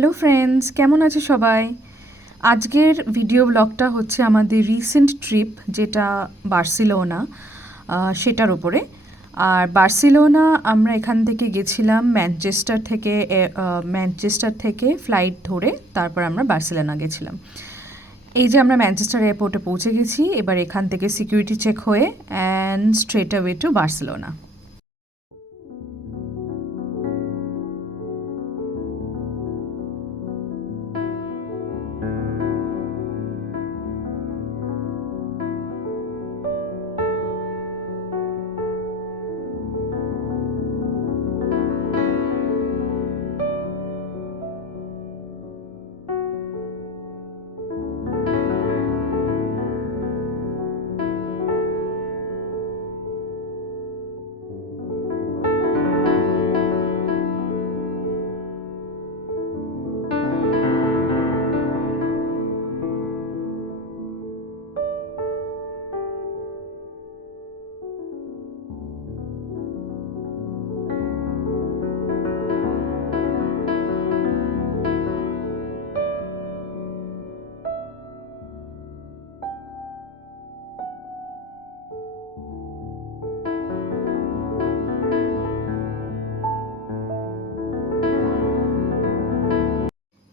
Hello friends, কেমন আছে সবাই? আজকের ভিডিও ব্লগটা হচ্ছে আমাদের রিসেন্ট ট্রিপ, যেটা বার্সেলোনা, সেটার উপরে। আর বার্সেলোনা আমরা এখান থেকে গেছিলাম ম্যানচেস্টার থেকে ফ্লাইট ধরে তারপর আমরা বার্সেলোনা গেছিলাম। এই যে আমরা ম্যানচেস্টার এয়ারপোর্টে পৌঁছে গেছি, এবার এখান থেকে সিকিউরিটি চেক হয়ে and straight away two Barcelona.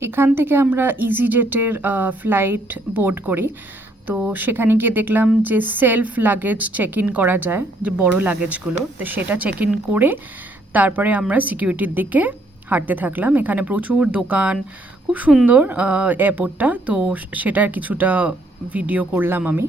এখান থেকে আমরা ইজিজেটের ফ্লাইট বোর্ড করি। তো সেখানে গিয়ে দেখলাম যে সেলফ লাগেজ চেক ইন করা যায়, যে বড় লাগেজগুলো, তো সেটা চেক ইন করে তারপরে আমরা সিকিউরিটির দিকে হাঁটতে থাকলাম। এখানে প্রচুর দোকান, খুব সুন্দর এয়ারপোর্টটা, তো সেটার কিছুটা ভিডিও করলাম আমি।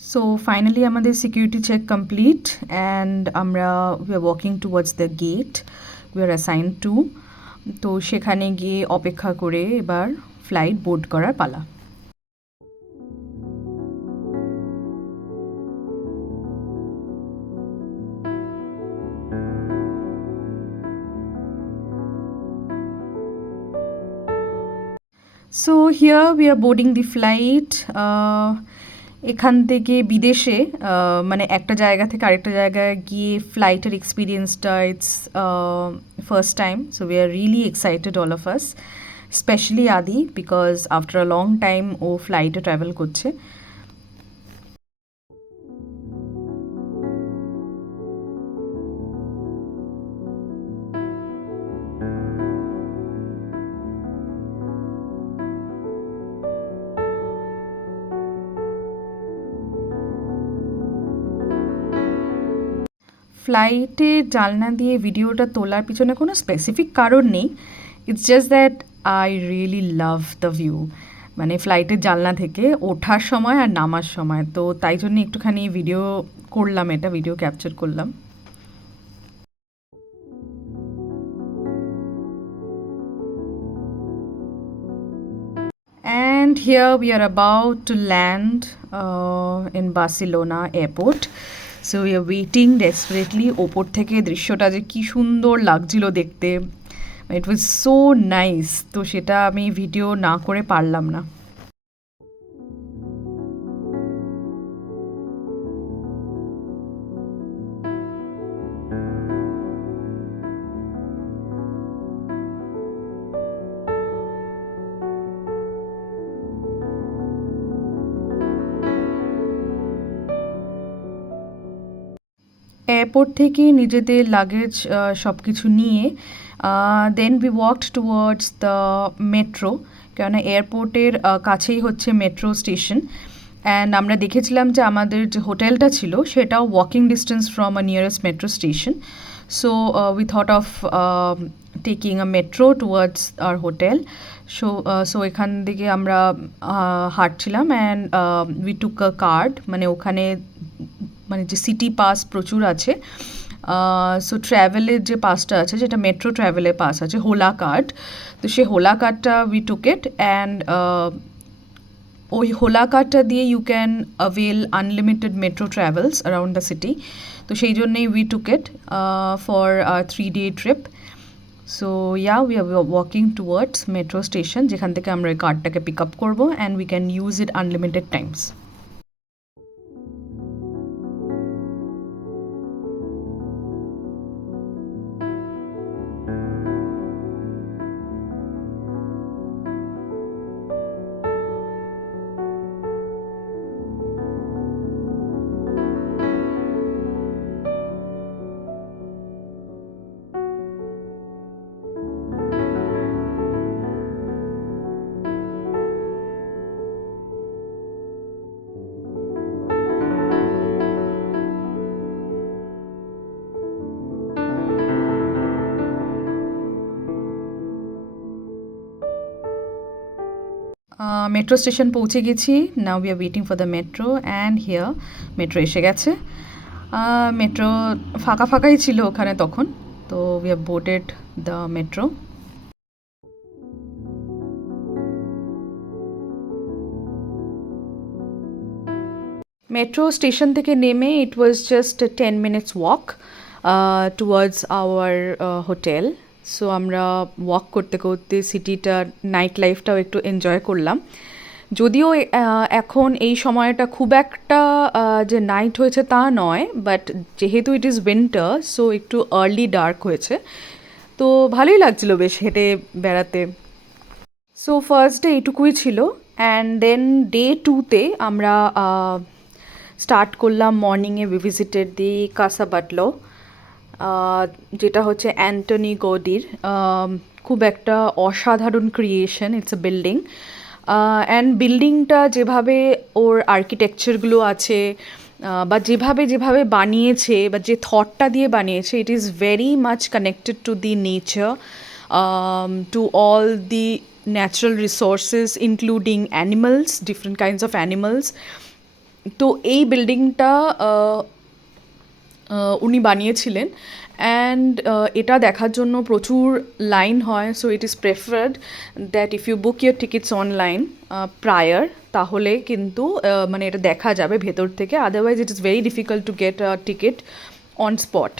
সো ফাইনালি আমাদের সিকিউরিটি চেক কমপ্লিট অ্যান্ড আমরা we are walking towards the gate we are assign to. তো সেখানে গিয়ে অপেক্ষা করে এবার ফ্লাইট বোর্ড করার পালা। So here we are boarding দি ফ্লাইট। এখান থেকে বিদেশে মানে একটা জায়গা থেকে আরেকটা জায়গায় গিয়ে ফ্লাইটের এক্সপিরিয়েন্সটা it's first time. So we are really excited all of us, specially Adi, because after a long time ও ফ্লাইটে ট্রাভেল করছে। ফ্লাইটে জানলা দিয়ে ভিডিওটা তোলার পিছনে কোনো স্পেসিফিক কারণ নেই, it's just that I really love the view, মানে ফ্লাইটের জানলা থেকে ওঠার সময় আর নামার সময়, তো তাই জন্য একটুখানি ভিডিও করলাম, এটা ভিডিও ক্যাপচার করলাম। And here we are about to land in Barcelona airport. So we are waiting desperately. ওপর থেকে দৃশ্যটা যে কি সুন্দর লাগছিল দেখতে, ইট ওয়াজ সো নাইস, তো সেটা আমি ভিডিও না করে পারলাম না। এয়ারপোর্ট থেকে নিজেদের লাগেজ সব কিছু নিয়ে then we walked towards the metro, কেননা এয়ারপোর্টের কাছেই হচ্ছে মেট্রো স্টেশন। অ্যান্ড আমরা দেখেছিলাম যে আমাদের যে হোটেলটা ছিল সেটাও walking distance from a nearest metro station. So we thought of taking a metro towards our hotel. সো এখান থেকে আমরা হাঁটছিলাম and we took a card, মানে ওখানে মানে যে সিটি পাস প্রচুর আছে। সো ট্র্যাভেলের যে পাসটা আছে, যেটা মেট্রো ট্র্যাভেলের পাস আছে, হোলা কার্ড, তো সেই হোলা কার্ডটা উই টুক ইট অ্যান্ড ওই হোলা কার্ডটা দিয়ে you can avail unlimited metro travels around the city. তো সেই জন্যেই we took it for 3-day trip. So yeah we are walking towards metro station, যেখান থেকে আমরা ওই কার্ডটাকে পিক আপ করবো and we can use it unlimited times. Metro station পৌঁছে গেছি। Now we are waiting for the metro and here metro এসে গেছে। মেট্রো ফাঁকা ফাঁকাই ছিল ওখানে তখন। তো we have boarded the metro. Metro station থেকে নেমে it was just 10 minutes walk towards our hotel. So আমরা ওয়াক করতে করতে সিটিটার নাইট লাইফটাও একটু এনজয় করলাম। যদিও এখন এই সময়টা খুব একটা যে নাইট হয়েছে তা নয়, বাট যেহেতু ইট ইজ উইন্টার সো একটু আর্লি ডার্ক হয়েছে। তো ভালোই লাগছিলো বেশ হেঁটে বেড়াতে। সো ফার্স্ট ডে এইটুকুই ছিল অ্যান্ড দেন ডে 2-তে আমরা স্টার্ট করলাম মর্নিংয়ে। উই ভিজিটেড দি কাসা বাটলো, যেটা হচ্ছে অ্যান্টনি গডির খুব একটা অসাধারণ creation. It's a building and বিল্ডিংটা যেভাবে ওর আর্কিটেকচারগুলো আছে বা যেভাবে যেভাবে বানিয়েছে বা যে থটটা দিয়ে বানিয়েছে, ইট is very much connected to the nature, to all the natural resources including animals, different kinds of animals. তো এই বিল্ডিংটা উনি বানিয়েছিলেন অ্যান্ড এটা দেখার জন্য প্রচুর লাইন হয়। So it is preferred that if you book your tickets online prior, তাহলে কিন্তু মানে এটা দেখা যাবে ভেতর থেকে। Otherwise it is very difficult to get a ticket on spot.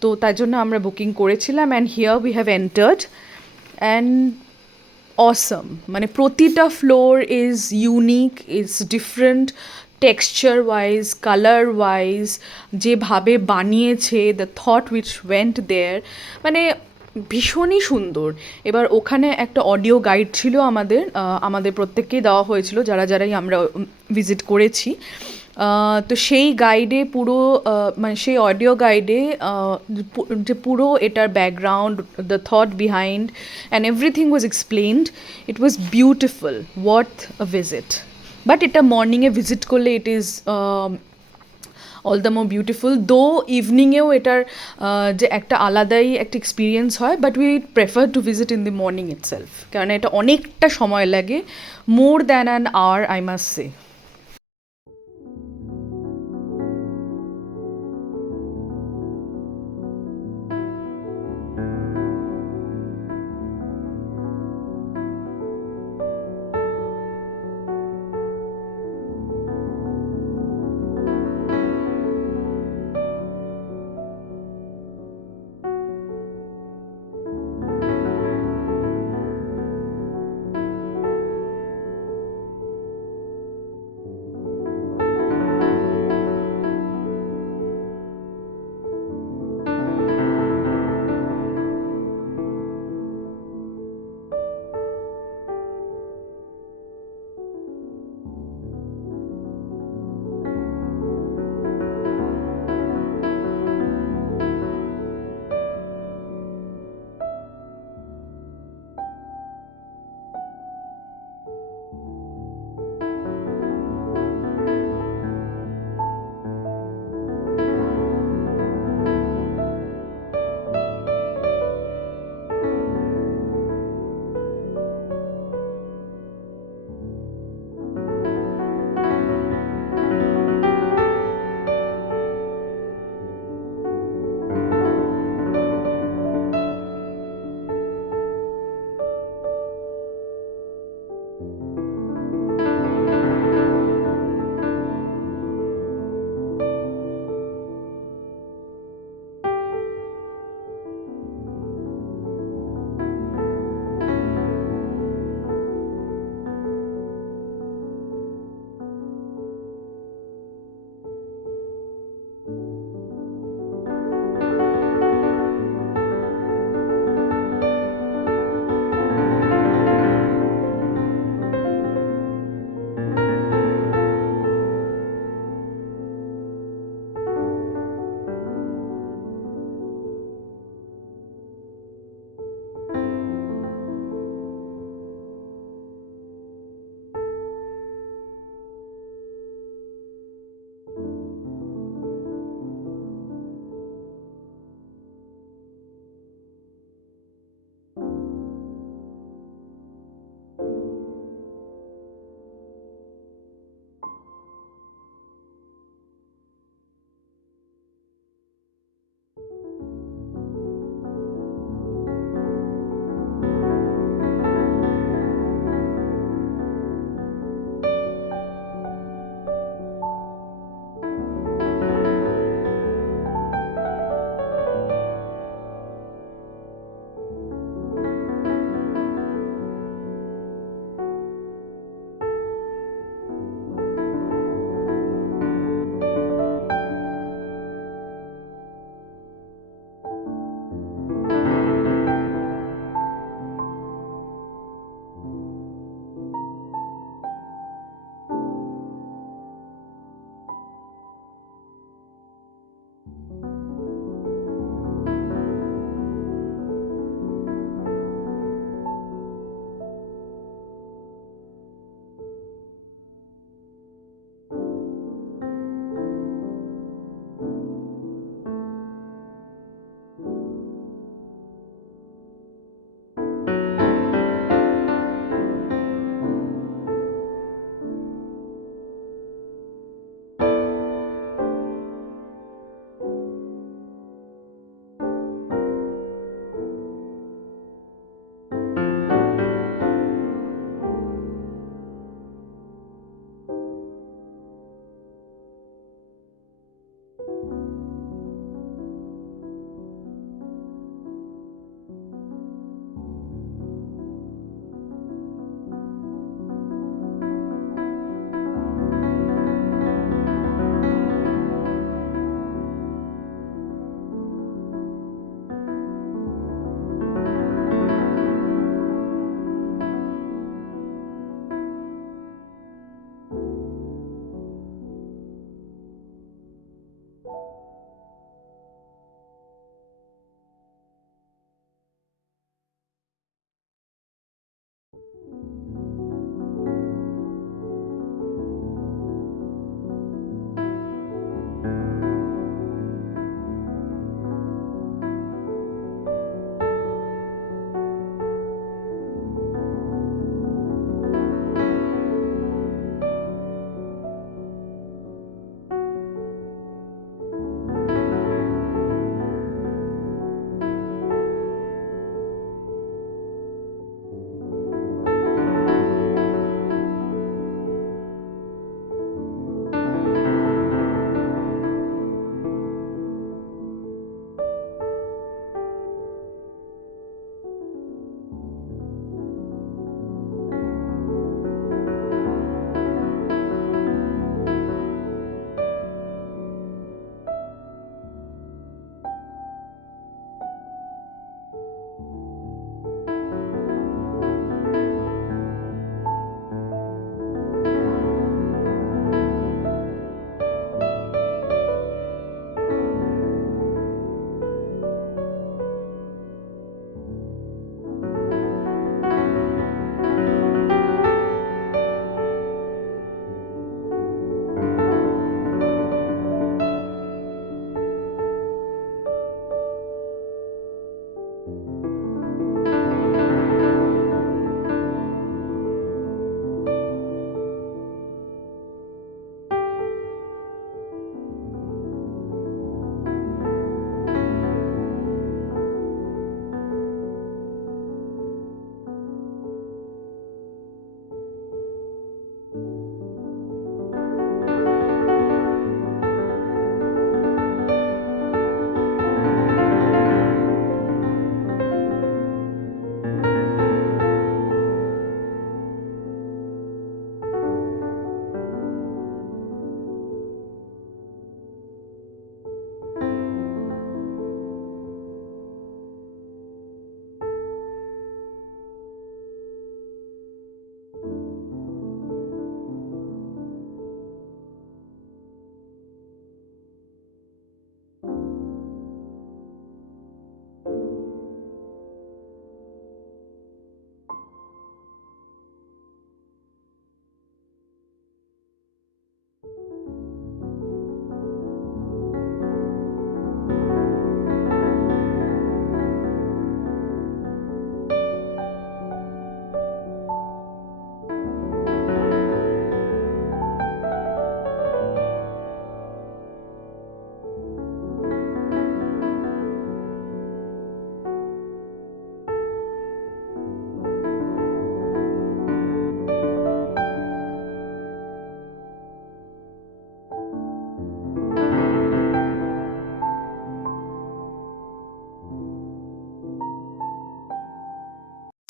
তো তার জন্য আমরা বুকিং করেছিলাম and here we have entered and awesome, মানে প্রতিটা floor is unique, is different texture wise, colour wise, যেভাবে বানিয়েছে, the thought which went there, মানে ভীষণই সুন্দর। এবার ওখানে একটা অডিও গাইড ছিল আমাদের, আমাদের প্রত্যেককেই দেওয়া হয়েছিল যারা যারাই আমরা ভিজিট করেছি। তো সেই গাইডে পুরো মানে সেই অডিও গাইডে যে পুরো এটার background, the thought behind and everything was explained. It was beautiful, worth a visit. But এটা মর্নিংয়ে ভিজিট করলে it is all the more beautiful. Though ইভিনিংয়েও এটার যে একটা আলাদাই একটা এক্সপিরিয়েন্স হয়, but we prefer to visit in the morning itself, কারণ এটা অনেকটা সময় লাগে, more than an hour I must say.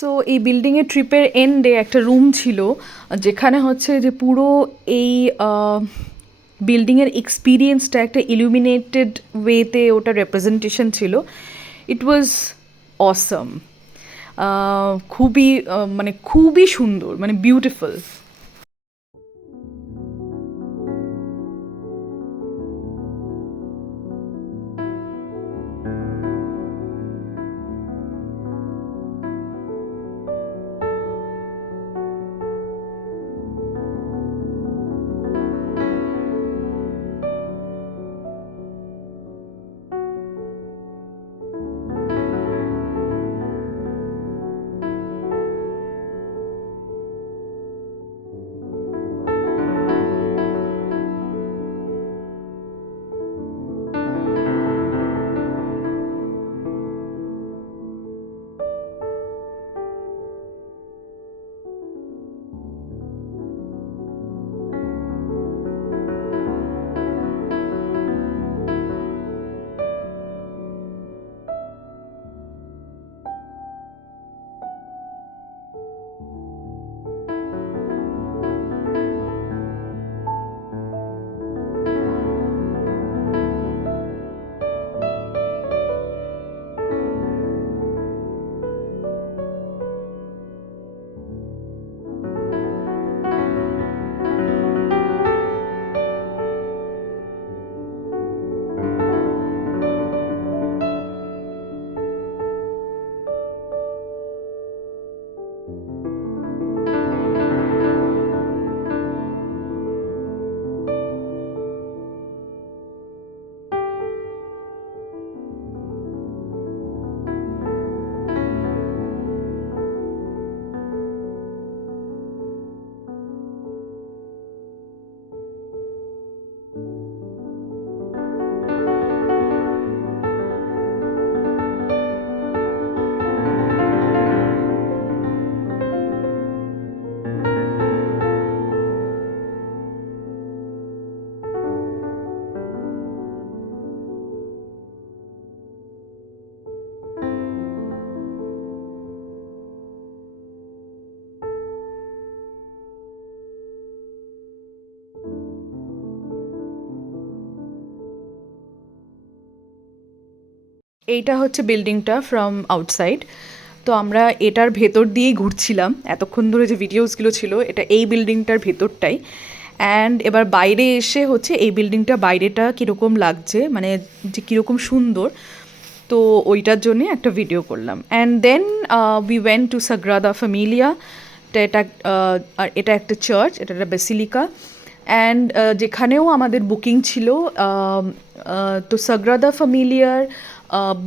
So এই বিল্ডিংয়ের ট্রিপের এন্ডে একটা রুম ছিল যেখানে হচ্ছে যে পুরো এই বিল্ডিংয়ের এক্সপিরিয়েন্সটা একটা ইলুমিনেটেড ওয়েতে ওটা রেপ্রেজেন্টেশন ছিল। ইট ওয়াজ অসম, খুবই মানে খুবই সুন্দর, মানে বিউটিফুল। এইটা হচ্ছে বিল্ডিংটা ফ্রম আউটসাইড। তো আমরা এটার ভেতর দিয়েই ঘুরছিলাম এতক্ষণ ধরে, যে ভিডিওসগুলো ছিল এটা এই বিল্ডিংটার ভেতরটাই। অ্যান্ড এবার বাইরে এসে হচ্ছে এই বিল্ডিংটা বাইরেটা কীরকম লাগছে, মানে যে কীরকম সুন্দর, তো ওইটার জন্যে একটা ভিডিও করলাম। And then we went to Sagrada Familia. আর এটা একটা চার্চ, এটা একটা বেসিলিকা। অ্যান্ড যেখানেও আমাদের বুকিং ছিল, তো সাগ্রাদা ফ্যামিলিয়ার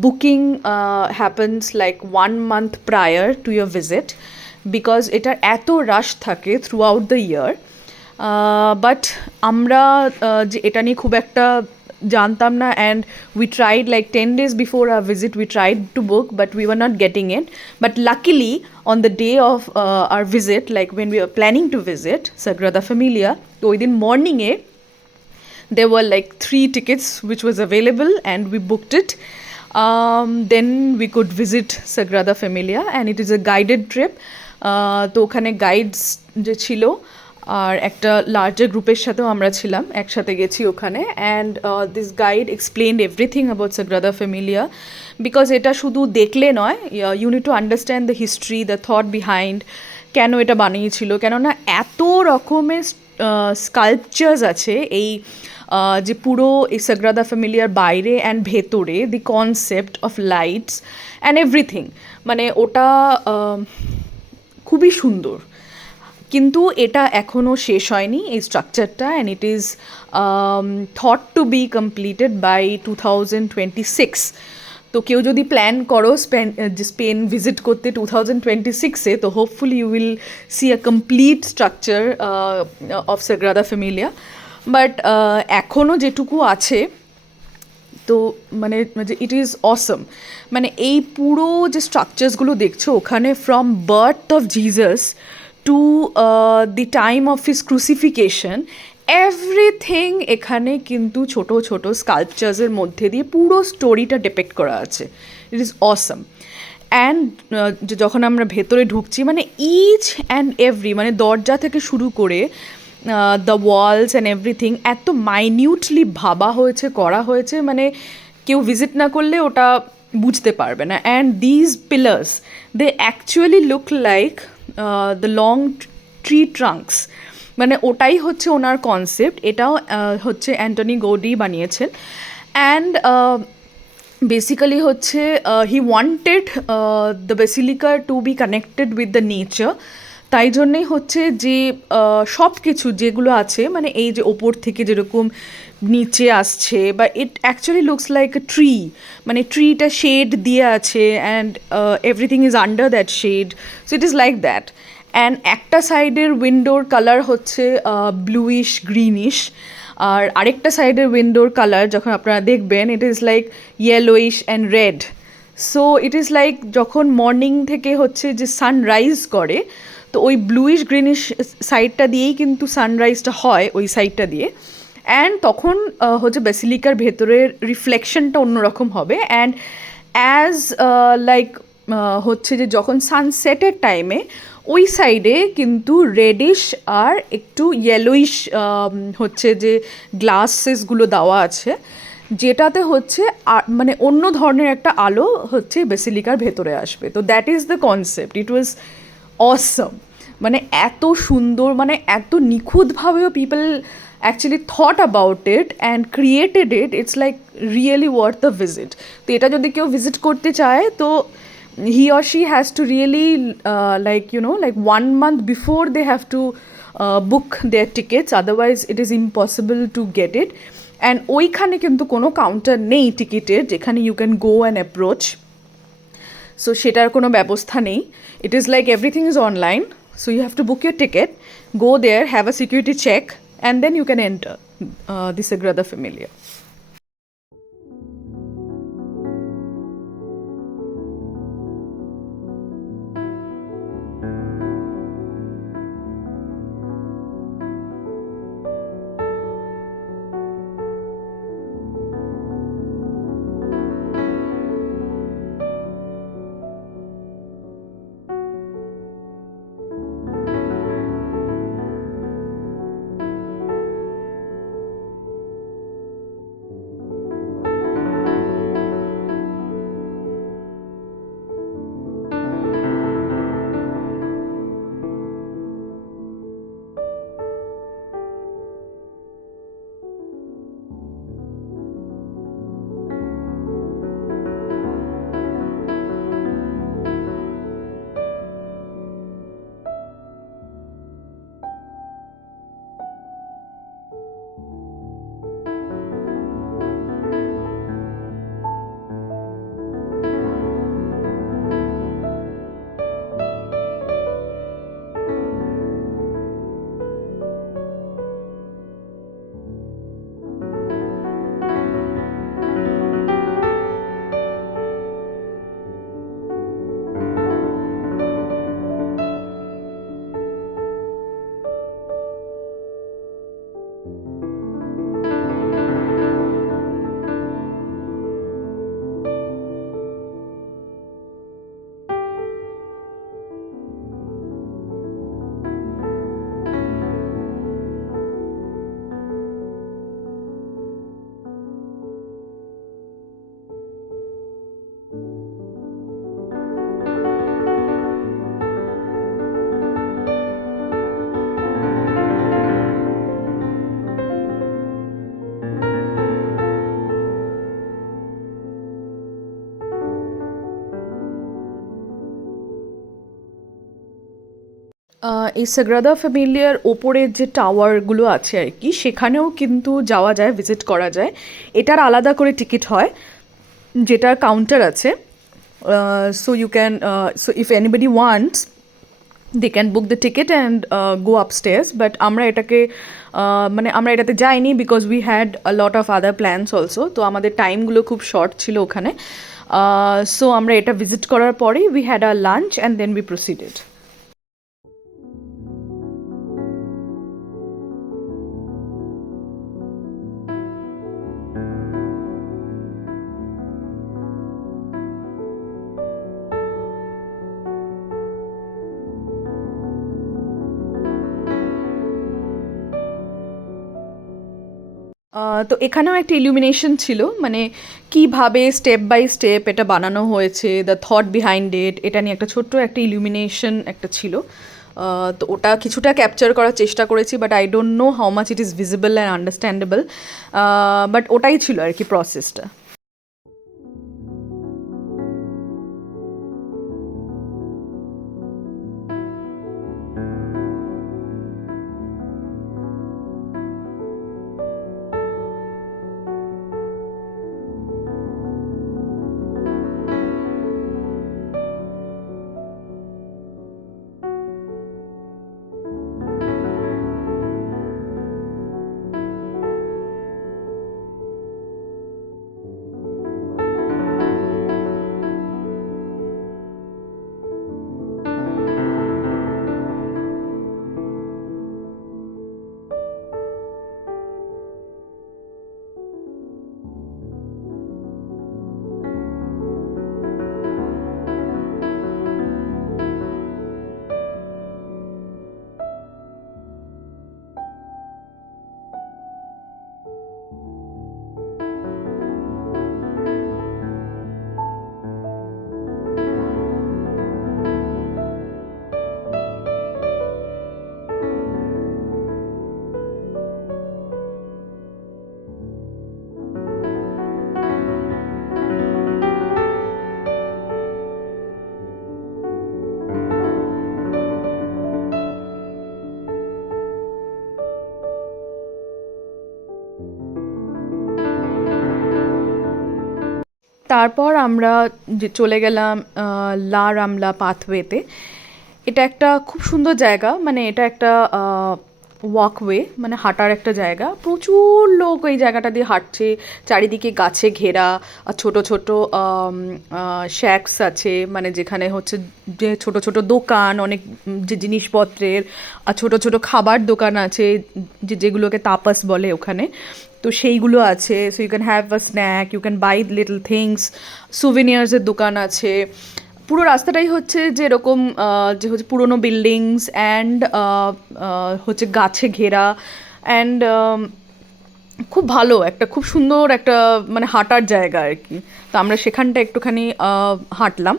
booking happens like 1 month prior to your visit, because এটার এত রাশ থাকে throughout the year. But আমরা যে এটা নিয়ে খুব একটা জানতাম না, and we tried like 10 days before our visit we tried to book, but we were not getting it. But luckily on the day of our visit, like when we were planning to visit Sagrada Familia, so within morning there were like 3 tickets which was available and we booked it. Then we could visit Sagrada Familia and it is a guided trip. তো ওখানে গাইডস যে ছিল আর একটা লার্জার গ্রুপের সাথেও আমরা ছিলাম, একসাথে গেছি ওখানে। And this guide explained everything about Sagrada Familia, because এটা শুধু দেখলে নয়, you need to understand the history, the thought behind, কেন এটা বানিয়েছিল, কেননা এত রকমের স্কাল্পচার্স আছে এই যে পুরো এই সাগ্রাদা ফ্যামিলিয়ার বাইরে অ্যান্ড ভেতরে, দি concept of lights and everything, মানে ওটা খুবই সুন্দর। কিন্তু এটা এখনও শেষ হয়নি এই স্ট্রাকচারটা, and it is thought to be completed by 2026। তো কেউ যদি প্ল্যান করো স্পেন ভিজিট করতে 2026-এ, তো hopefully you will see a complete structure of Sagrada Familia. But এখনও যেটুকু আছে, তো মানে ইট ইজ অসম। মানে এই পুরো যে স্ট্রাকচার্সগুলো দেখছো ওখানে, from birth of Jesus to the time of his crucifixion, everything এখানে কিন্তু ছোট ছোট স্কাল্পচার্সের মধ্যে দিয়ে পুরো স্টোরিটা ডিপেক্ট করা আছে। ইট ইজ অসম। অ্যান্ড যখন আমরা ভেতরে ঢুকছি মানে ইচ অ্যান্ড এভরি মানে দরজা থেকে শুরু করে দ্য ওয়ালস অ্যান্ড এভরিথিং এত মাইনিউটলি ভাবা হয়েছে, করা হয়েছে, মানে কেউ ভিজিট না করলে ওটা বুঝতে পারবে না। And these pillars they actually look like the long tree trunks, মানে ওটাই হচ্ছে ওনার কনসেপ্ট। এটাও হচ্ছে অ্যান্টনি গৌডি বানিয়েছেন। অ্যান্ড বেসিক্যালি হচ্ছে he wanted the basilica to be connected with the nature. তাই জন্যেই হচ্ছে যে সব কিছু যেগুলো আছে মানে এই যে ওপর থেকে যেরকম নিচে আসছে, বা it actually looks like a tree, মানে ট্রিটা শেড দিয়ে আছে and everything is under that shade, so it is like that. And একটা সাইডের উইন্ডোর কালার হচ্ছে ব্লুইশ গ্রিনিশ, আর আরেকটা সাইডের উইন্ডোর কালার যখন আপনারা দেখবেন ইট is like yellowish and red. So it is like যখন মর্নিং থেকে হচ্ছে যে সানরাইজ করে, তো ওই ব্লুইশ গ্রিনিশ সাইডটা দিয়েই কিন্তু সানরাইজটা হয়, ওই সাইডটা দিয়ে। অ্যান্ড তখন হচ্ছে বেসিলিকার ভেতরের রিফ্লেকশনটা অন্যরকম হবে। অ্যান্ড অ্যাজ লাইক হচ্ছে যে যখন সানসেটের টাইমে ওই সাইডে কিন্তু রেডিশ আর একটু ইয়েলোইশ হচ্ছে যে গ্লাসেসগুলো দেওয়া আছে, যেটাতে হচ্ছে মানে অন্য ধরনের একটা আলো হচ্ছে বেসিলিকার ভেতরে আসবে। তো that is the concept. It was awesome, মানে এত সুন্দর, মানে এত নিখুঁতভাবেও people actually thought about it and created it. It's like really worth the visit. তো এটা যদি কেউ ভিজিট করতে চায় তো he or she has to really like you know like 1 month before they have to book their tickets, otherwise it is impossible to get it. And ওইখানে কিন্তু কোনো কাউন্টার নেই টিকিটের যেখানে you can go and approach, so সেটার কোনো ব্যবস্থা নেই। It is like everything is online, so you have to book your ticket, go there, have a security check, and then you can enter the Sagrada Familia. এই Sagrada familiar ওপরের যে টাওয়ারগুলো আছে আর কি, সেখানেও কিন্তু যাওয়া যায়, ভিজিট করা যায়। এটার আলাদা করে টিকিট হয়, যেটার কাউন্টার আছে। So you can, so if anybody wants they can book the ticket and go upstairs. But আমরা এটাকে মানে আমরা এটাতে যাইনি because we had a lot of other plans also. তো আমাদের টাইমগুলো খুব শর্ট ছিল ওখানে। সো আমরা এটা ভিজিট করার পরেই we had a lunch and then we proceeded. তো এখানেও একটা ইলুমিনেশন ছিল, মানে কিভাবে স্টেপ বাই স্টেপ এটা বানানো হয়েছে, দ্য থট বিহাইন্ড ইট, এটা নিয়ে একটা ছোট্ট একটা ইলুমিনেশন একটা ছিল। তো ওটা কিছুটা ক্যাপচার করার চেষ্টা করেছি, but I don't know how much it is visible and understandable, but ওটাই ছিল আর কি প্রসেসটা। তারপর আমরা যে চলে গেলাম লা রামলা পাথওয়েতে। এটা একটা খুব সুন্দর জায়গা, মানে এটা একটা ওয়াকওয়ে, মানে হাঁটার একটা জায়গা। প্রচুর লোক এই জায়গাটা দিয়ে হাঁটছে, চারিদিকে গাছে ঘেরা, আর ছোট ছোট শ্যাক্স আছে, মানে যেখানে হচ্ছে যে ছোট ছোট দোকান, অনেক যে জিনিসপত্রের, আর ছোট ছোট খাবার দোকান আছে, যেগুলোকে তাপাস বলে ওখানে। তো সেইগুলো আছে, so you can have a snack, you can buy little things, সুভিনিয়ার্সের দোকান আছে। পুরো রাস্তাটাই হচ্ছে যে এরকম যে হচ্ছে পুরোনো বিল্ডিংস অ্যান্ড হচ্ছে গাছে ঘেরা, অ্যান্ড খুব ভালো একটা, খুব সুন্দর একটা মানে হাঁটার জায়গা আর কি। তো আমরা সেখানটা একটুখানি হাঁটলাম।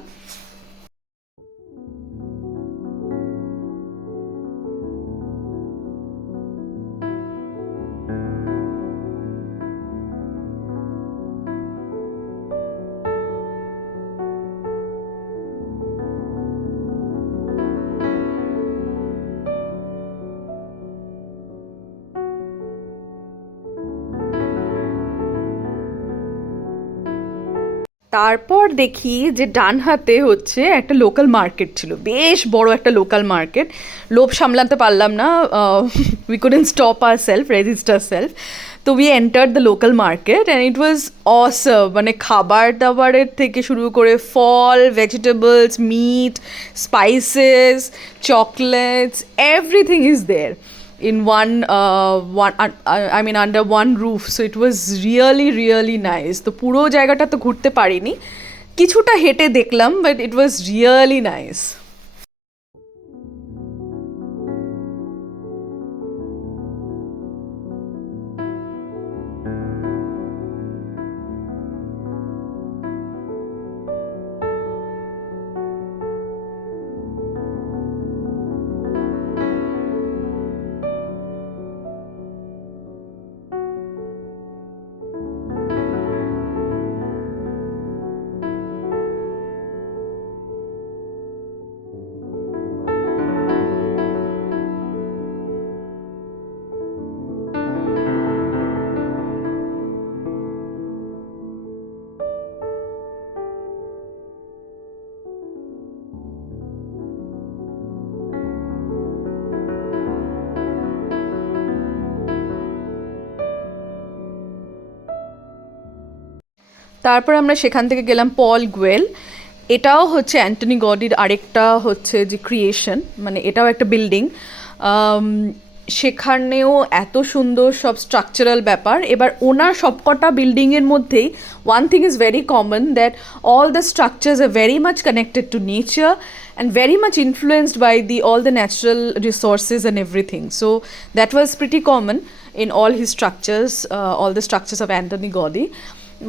তারপর দেখি যে ডান হাতে হচ্ছে একটা লোকাল মার্কেট ছিল, বেশ বড় একটা লোকাল মার্কেট। লোভ সামলাতে পারলাম না, we couldn't stop our self, resist our self. তো we entered the local market and it was awesome. মানে খাবার দাবারের থেকে শুরু করে ফল, vegetables, meat, spices, chocolates, everything is there in I mean under one roof, so it was really really nice. তো পুরো জায়গাটা তো ঘুরতে পারিনি, কিছুটা হেঁটে দেখলাম, but it was really nice. তারপর আমরা সেখান থেকে গেলাম পল গুয়েল। এটাও হচ্ছে অ্যান্টনি গডির আরেকটা হচ্ছে যে ক্রিয়েশন, মানে এটাও একটা বিল্ডিং। সেখানেও এত সুন্দর সব স্ট্রাকচারাল ব্যাপার। এবার ওনার সবকটা বিল্ডিংয়ের মধ্যেই one thing is very common, that all the structures are very much connected to nature and very much influenced by the all the natural resources and everything. So that was pretty common in all his structures, all the structures of Anthony Gaudi.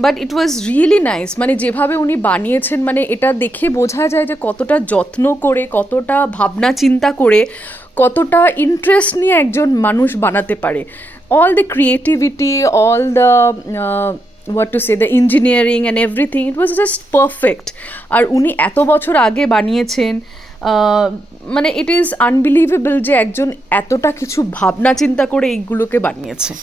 But it was really nice, মানে যেভাবে উনি বানিয়েছেন, মানে এটা দেখে বোঝা যায় যে কতটা যত্ন করে, কতটা ভাবনা চিন্তা করে, কতটা ইন্টারেস্ট নিয়ে একজন মানুষ বানাতে পারে। All the creativity, all the what to say, the engineering and everything, it was just perfect. আর উনি এত বছর আগে বানিয়েছেন, মানে ইট ইজ আনবিলিভেবল যে একজন এতটা কিছু ভাবনা চিন্তা করে এইগুলোকে বানিয়েছে।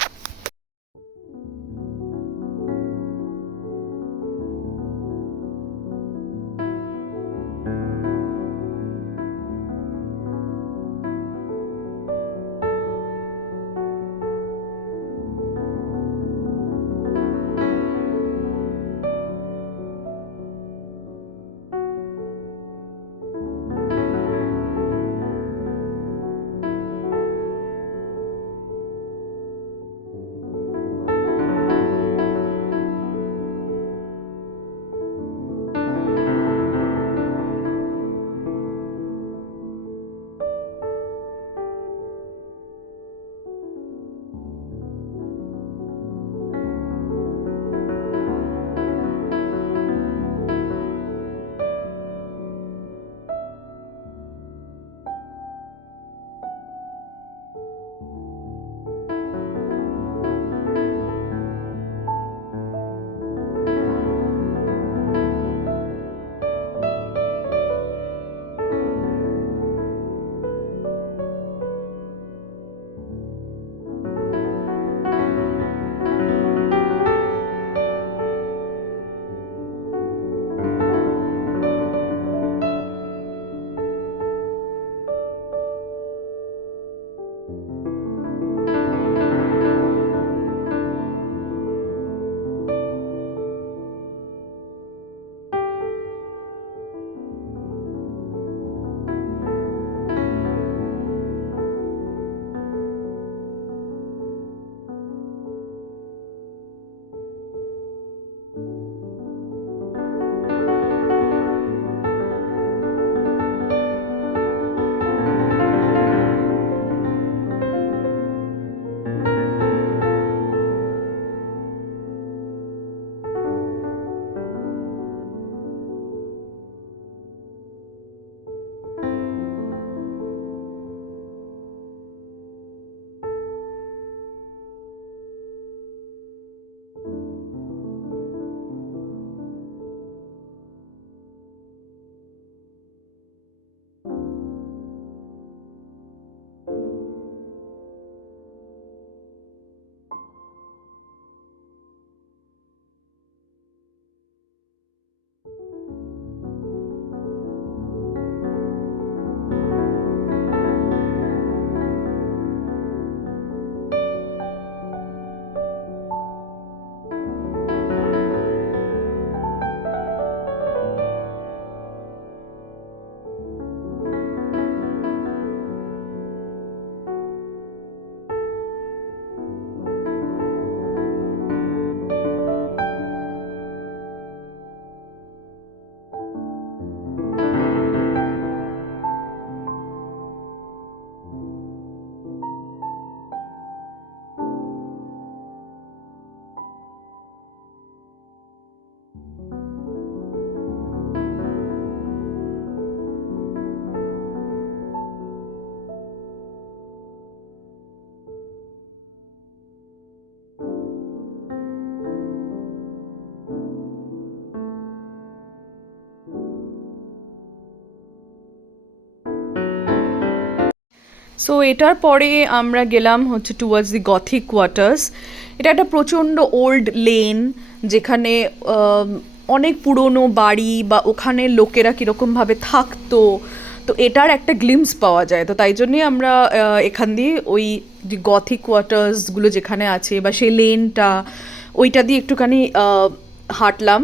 সো এটার পরে আমরা গেলাম হচ্ছে টুয়ার্ডস দি গথিক কোয়ার্টার্স। এটা একটা প্রচণ্ড ওল্ড লেন, যেখানে অনেক পুরনো বাড়ি বা ওখানে লোকেরা কীরকমভাবে থাকতো, তো এটার একটা গ্লিমস পাওয়া যায়। তো তাই জন্যই আমরা এখান দিয়ে ওই যে গথিক কোয়ার্টার্সগুলো যেখানে আছে বা সেই লেনটা, ওইটা দিয়ে একটুখানি হাঁটলাম।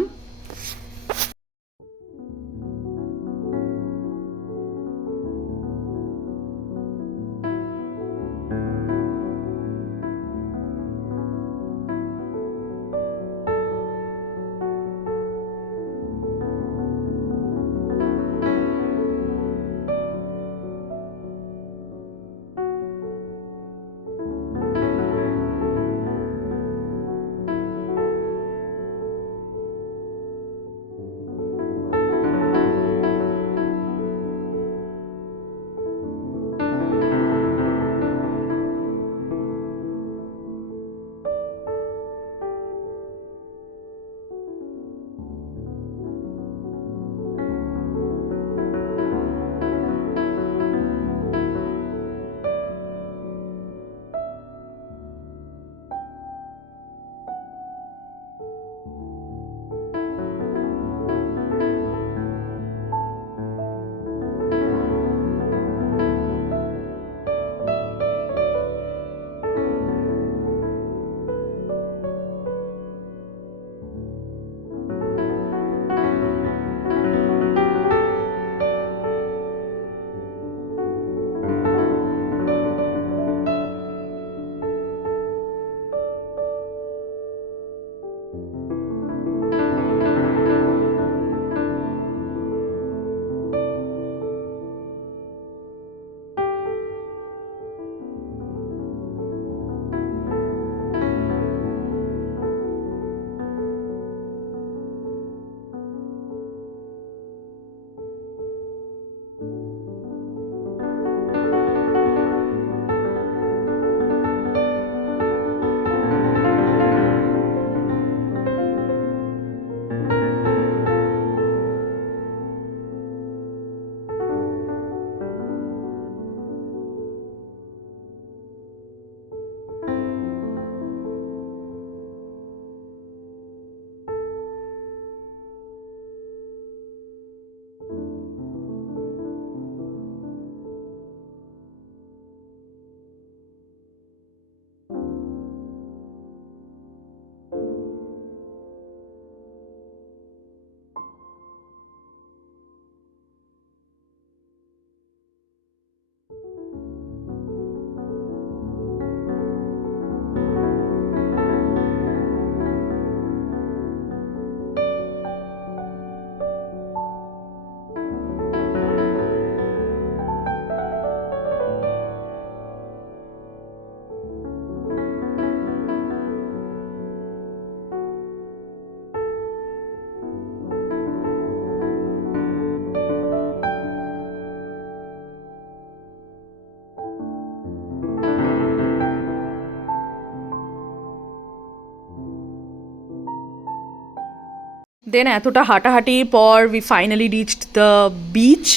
দেন এতটা হাঁটাহাঁটির পর we finally reached the beach,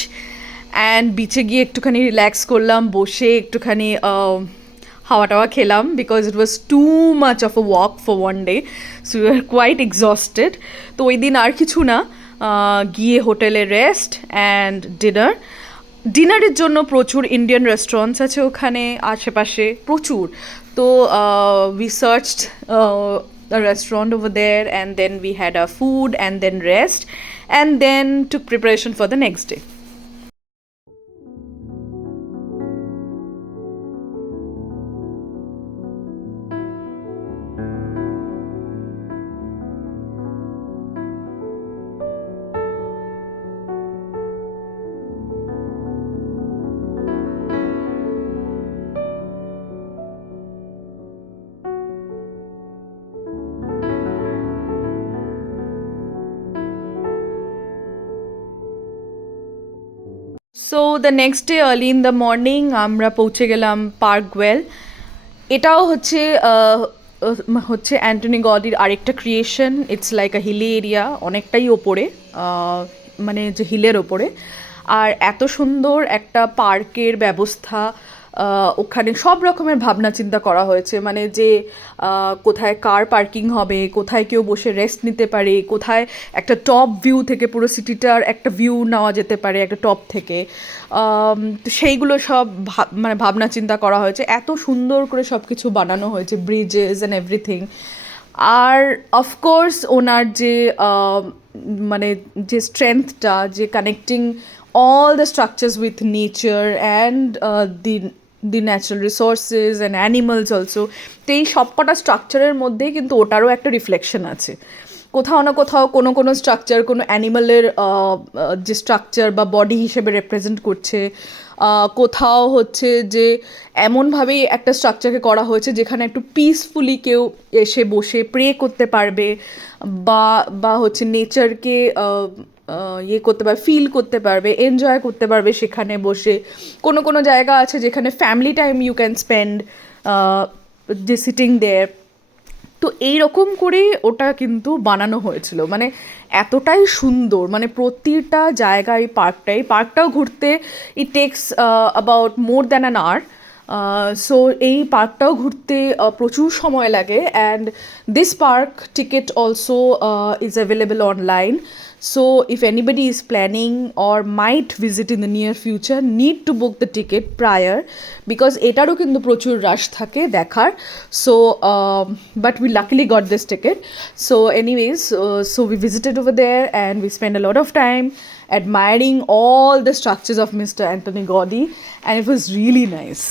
and বিচে গিয়ে একটুখানি রিল্যাক্স করলাম, বসে একটুখানি হাওয়া টাওয়া খেলাম, because it was too much of a walk for one day, so you are quite exhausted. তো ওই দিন আর কিছু না, গিয়ে হোটেলে রেস্ট অ্যান্ড ডিনার। ডিনারের জন্য প্রচুর ইন্ডিয়ান রেস্টুরেন্টস আছে ওখানে আশেপাশে, প্রচুর। তো we searched a restaurant over there, and then we had our food and then rest, and then took preparation for the next day. So the next day early in the morning আমরা পৌঁছে গেলাম park well. এটাও হচ্ছে Antoni গডির আরেকটা creation. It's like a hilly area, অনেকটাই ওপরে, মানে যে হিলের ওপরে। আর এত সুন্দর একটা পার্কের ব্যবস্থা, ওখানে সব রকমের ভাবনা চিন্তা করা হয়েছে, মানে যে কোথায় কার পার্কিং হবে, কোথায় কেউ বসে রেস্ট নিতে পারে, কোথায় একটা টপ ভিউ থেকে পুরো সিটিটার একটা ভিউ নেওয়া যেতে পারে একটা টপ থেকে। তো সেইগুলো সব মানে ভাবনা চিন্তা করা হয়েছে, এত সুন্দর করে সব কিছু বানানো হয়েছে, ব্রিজেস অ্যান্ড এভরিথিং। আর অফকোর্স ওনার যে মানে যে স্ট্রেংথটা, যে connecting all the structures with nature and the natural resources and animals also, তো এই সবকটা স্ট্রাকচারের মধ্যেই কিন্তু ওটারও একটা রিফ্লেকশন আছে। কোথাও না কোথাও কোনো স্ট্রাকচার কোনো অ্যানিমালের যে স্ট্রাকচার বা বডি হিসেবে রিপ্রেজেন্ট করছে, কোথাও হচ্ছে যে এমনভাবেই একটা স্ট্রাকচারকে করা হয়েছে যেখানে একটু পিসফুলি কেউ এসে বসে প্রে করতে পারবে, বা হচ্ছে নেচারকে ইয়ে করতে পারবে, ফিল করতে পারবে, এনজয় করতে পারবে সেখানে বসে। কোনো জায়গা আছে যেখানে family time you can spend যে সিটিং দেয়ার। তো এইরকম করেই ওটা কিন্তু বানানো হয়েছিল, মানে এতটাই সুন্দর, মানে প্রতিটা জায়গায় পার্কটাও ঘুরতে it takes about more than an hour. So এই পার্কটাও ঘুরতে প্রচুর সময় লাগে, and this park ticket also is available online. So if anybody is planning or might visit in the near future, need to book the ticket prior, because এটারও কিন্তু প্রচুর রাশ থাকে দেখার. So but we luckily got this ticket. So anyways, so we visited over there and we spent a lot of time admiring all the structures of Mr. Anthony Gaudi, and it was really nice.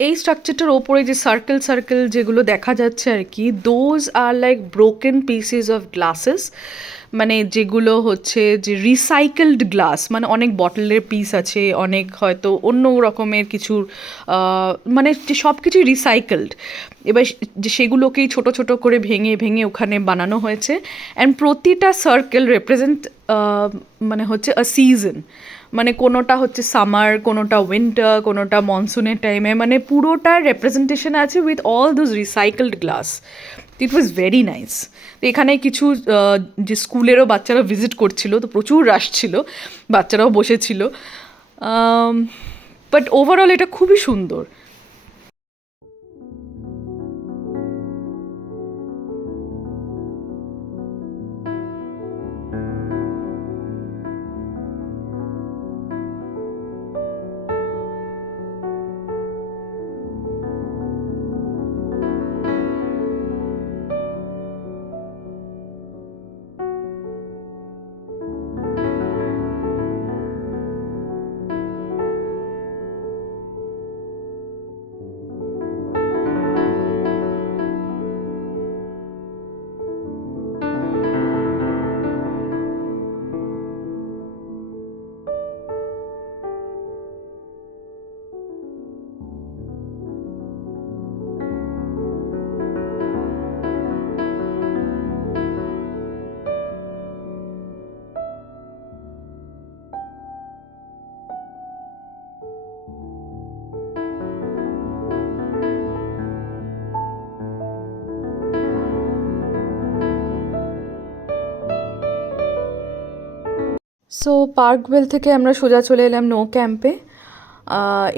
এই স্ট্রাকচারটার ওপরে যে circle circle যেগুলো দেখা যাচ্ছে আর কি, those are like broken pieces of glasses, মানে যেগুলো হচ্ছে যে রিসাইকেলড গ্লাস, মানে অনেক বটলের পিস আছে, অনেক হয়তো অন্য রকমের কিছুর মানে যে সব কিছুই রিসাইকেলড। এবার যে সেগুলোকেই ছোট ছোট করে ভেঙে ভেঙে ওখানে বানানো হয়েছে। অ্যান্ড প্রতিটা সার্কেল রিপ্রেজেন্ট মানে হচ্ছে আ সিজন, মানে কোনোটা হচ্ছে সামার, কোনোটা উইন্টার, কোনোটা মনসুনের টাইমে, মানে পুরোটার রেপ্রেজেন্টেশন আছে with all those recycled glass. It was very nice. তো এখানে কিছু যে স্কুলেরও বাচ্চারা ভিজিট করছিল, তো প্রচুর রাশ ছিল, বাচ্চারাও বসেছিল। বাট ওভারঅল এটা খুবই সুন্দর। সো পার্কভেল থেকে আমরা সোজা চলে এলাম নো ক্যাম্পে।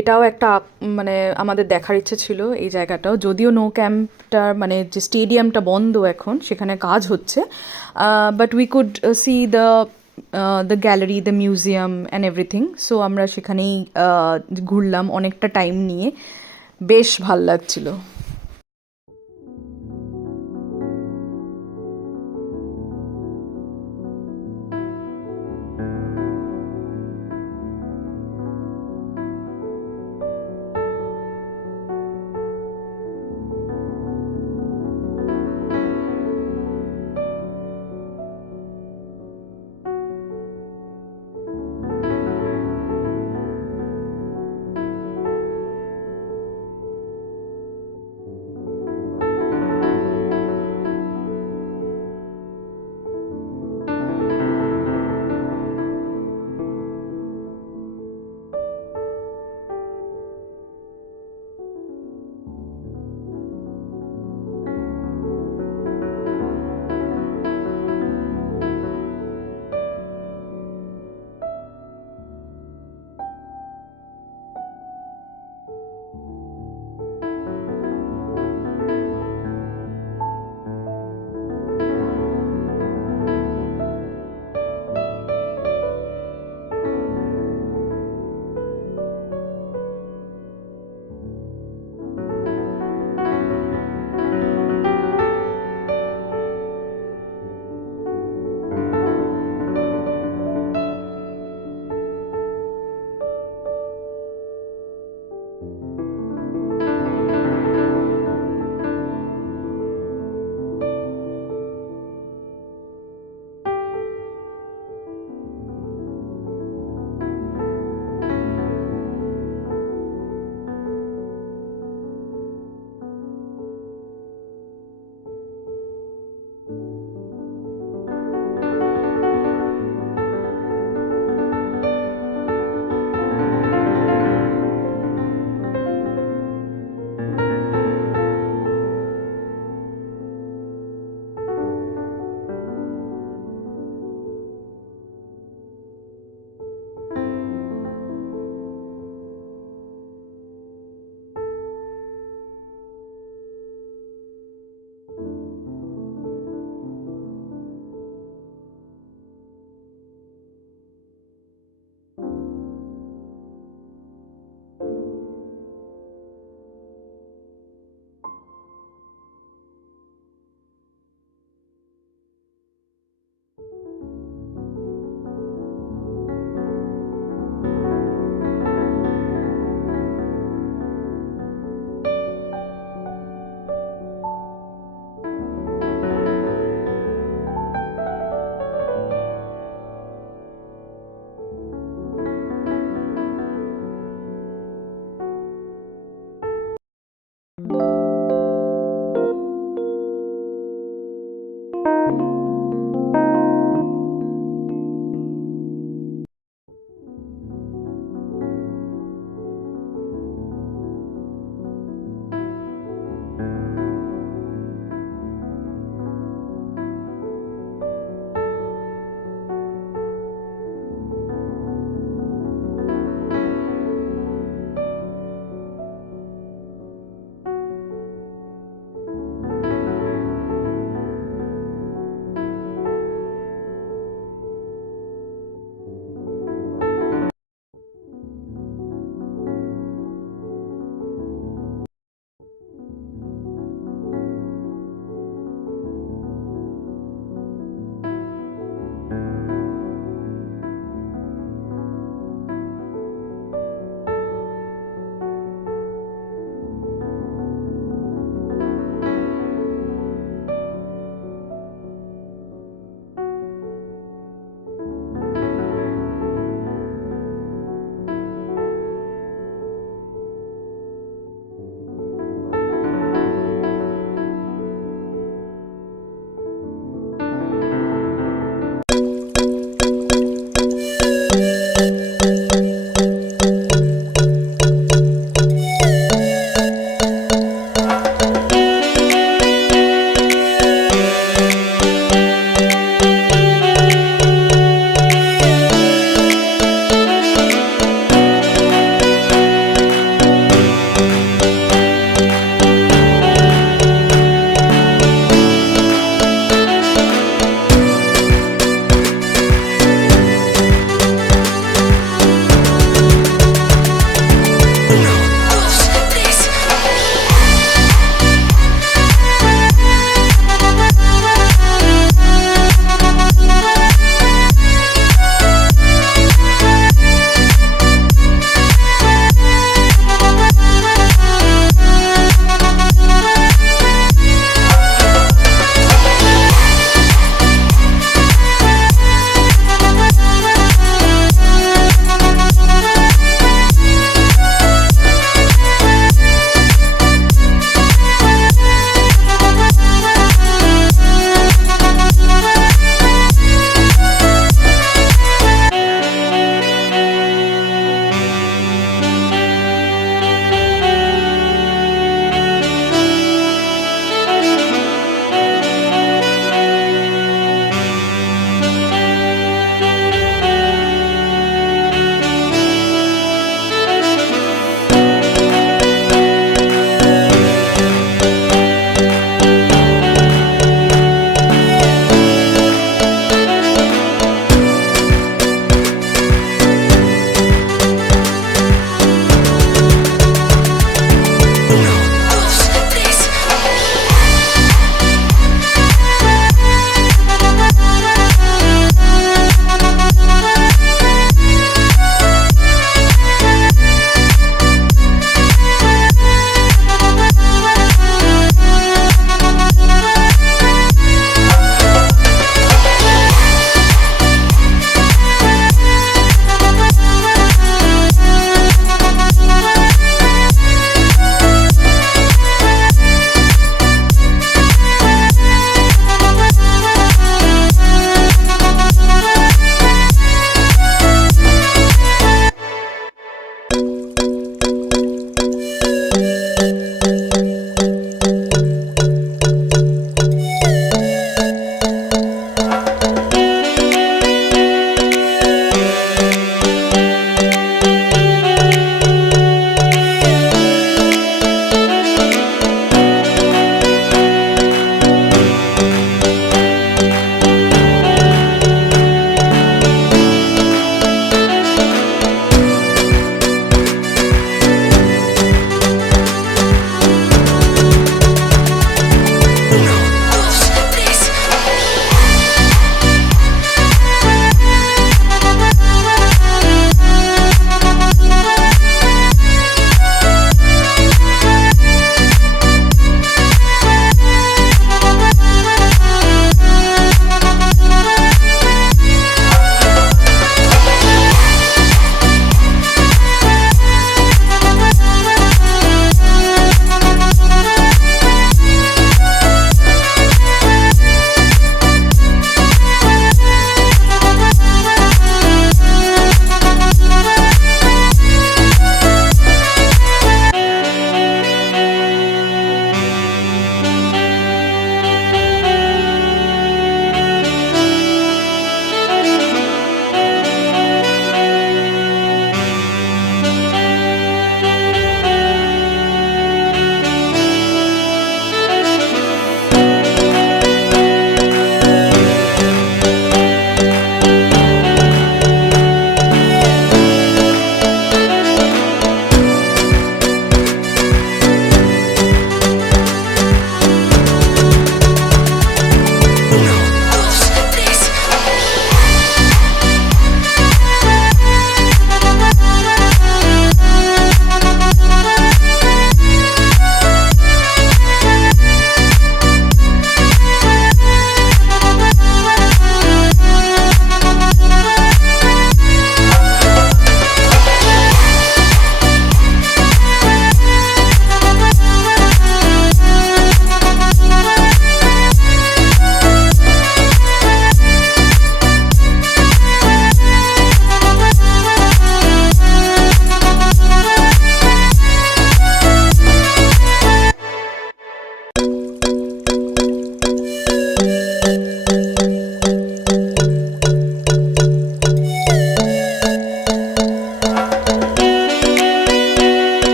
এটাও একটা মানে আমাদের দেখার ইচ্ছে ছিল এই জায়গাটাও, যদিও নো ক্যাম্পটার মানে যে স্টেডিয়ামটা বন্ধ এখন, সেখানে কাজ হচ্ছে, but we could see the gallery, the museum and everything. So আমরা সেখানেই ঘুরলাম অনেকটা টাইম নিয়ে, বেশ ভাল লাগছিল।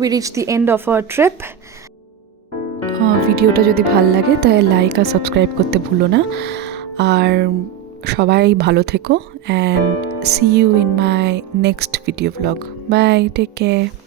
We reach the end of our trip. ভিডিওটা যদি ভালো লাগে তাহলে লাইক আর সাবস্ক্রাইব করতে ভুলো না। আর সবাই ভালো থেকো, and see you in my next video blog. Bye, take care.